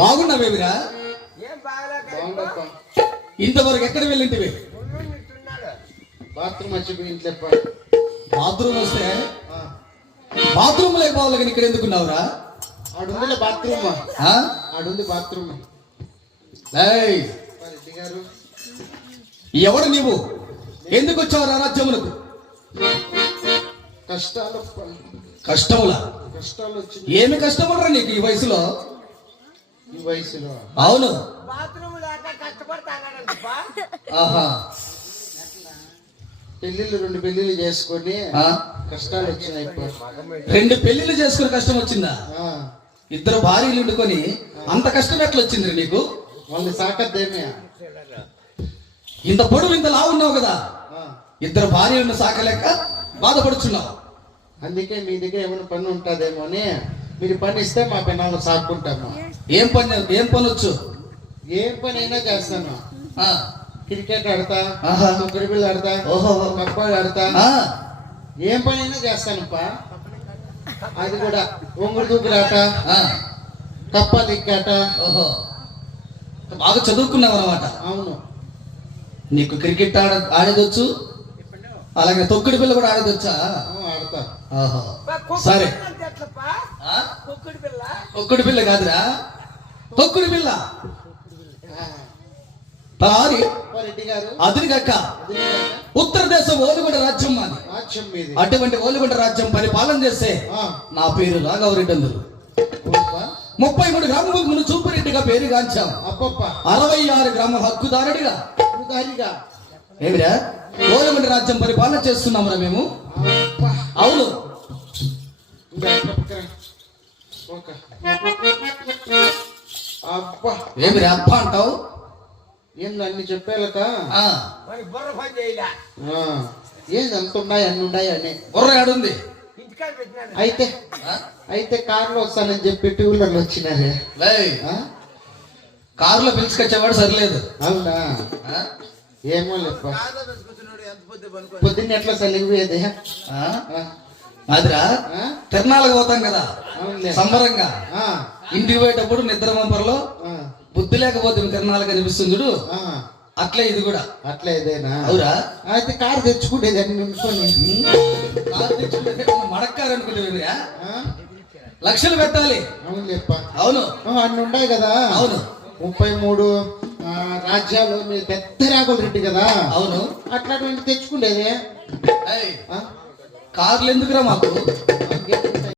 బాగున్నావేమిరా? ఇంతవరకు ఎక్కడ వెళ్ళింటివి. బాత్రూమ్ ఇంట్లో అప్ప. బాత్రూమ్ వస్తే. బాత్రూమ్ లేకపోవాలి కానీ ఇక్కడ ఎందుకున్నావురా ఆడుందిలే బాత్రూమ్? ఆడుంది బాత్రూమ్. ఎవడు నీవు? ఎందుకు వచ్చావు రాజ్యములకు కష్టాలు. కష్టములా? కష్టాలు ఏమి కష్టపడరా నీకు ఈ వయసులో? ఈ వయసులో. అవును. బాత్రూమ్ లేక ఆహా. పెళ్ళిళ్ళు రెండు పెళ్ళిళ్ళు చేసుకొని ఆ? కష్టాలు వచ్చినాయి. రెండు పెళ్ళిళ్ళు చేసుకుని కష్టం వచ్చిందా? ఆ. ఇద్దరు భార్యలు వండుకొని అంత కష్టం ఎట్లా వచ్చింది నీకు? వాళ్ళని సాకద్దేమే ఇంత పొడువు ఇంత లావు ఉన్నావు కదా. ఇద్దరు భార్యలను సాకలేక బాధపడుచున్నావు. అందుకే మీ దగ్గర ఏమైనా పని ఉంటుందేమో అని మీరు పని ఇస్తే మా పెనాలు సాక్కుంటాము ఏం పని ఏం పని వచ్చు ఏం పని అయినా చేస్తాను. ఆ, క్రికెట్ ఆడతా బిళ్ళ ఆడతా ఓహో. కప్పాలు ఆడతా. ఏం పని అయినా చేస్తానప్పా. అది కూడా ఒంగుడు దూకులాట ఆ, కప్ప దిక్కాట ఓహో. బాగా చదువుకున్నావు అనమాట అవును. నీకు క్రికెట్ ఆడ ఆడేదొచ్చు? అలాగే తొక్కుడు పిల్ల కూడా ఆడేదొచ్చా? ఆడతా. సరే. కుక్కడు పిల్ల. కాదురా. తొక్కుడు పిల్ల. తారి అదిరిగక్క అది కాక ఉత్తర దేశం ఓలుగొండ రాజ్యం మాది. అటువంటి ఓలుగొండ రాజ్యం పరిపాలన చేసే ఆ, నా పేరు రాఘవరెడ్డి అందరు. ముప్పై మూడు గ్రామములకు ముందు చూపురెడ్డిగా పేరు గాంచాం. అరవై ఆరు గ్రామ హక్కుదారుడిగా. ఏమిరా? ఓలుగొండ రాజ్యం పరిపాలన చేస్తున్నామురా మేము? అప్పా. అవును. అబ్బా. ఏమిరా అప్ప అంటావు? ఏంది అన్ని చెప్పాలక ఆ, మరి బుర్ర పని చేయలే. ఏంది అంత ఉన్నాయి అన్ని ఉన్నాయి అని. బుర్ర పెట్టినాను అయితే ఆ? అయితే కార్లో వస్తానని చెప్పి టూ వీలర్లు వచ్చినారే? కారులో పిలుచుకొచ్చేవాడు సరిలేదు. అవునా? ఆ? ఏమో లేప్ప పొద్దున్న ఎట్లా సలిగిపోయేది ఆ? అదిరా? తిరణాలకు పోతాం కదా? సంబరంగా? ఇంటికి పోయేటప్పుడు నిద్ర మంపరలో బుద్ధి లేకపోతే తిరణాలు కనిపిస్తుంది చూడు. అట్లే ఇది కూడా. అట్లా ఇదేనా? అవురా? అయితే కారు తెచ్చుకుంటేది నిమిషం కారు తెచ్చుకుంటే మడక్కారు అనుకుంటే లక్షలు పెట్టాలి. అవును లేప్ప అవును. అన్ని ఉన్నాయి కదా? అవును. ముప్పై మూడు రాజ్యాలు మీరు పెద్ద రాగుల రెడ్డి కదా? అవును. ఏయ్, ఆ? కార్లు ఎందుకురా మాకు? ఇంకేం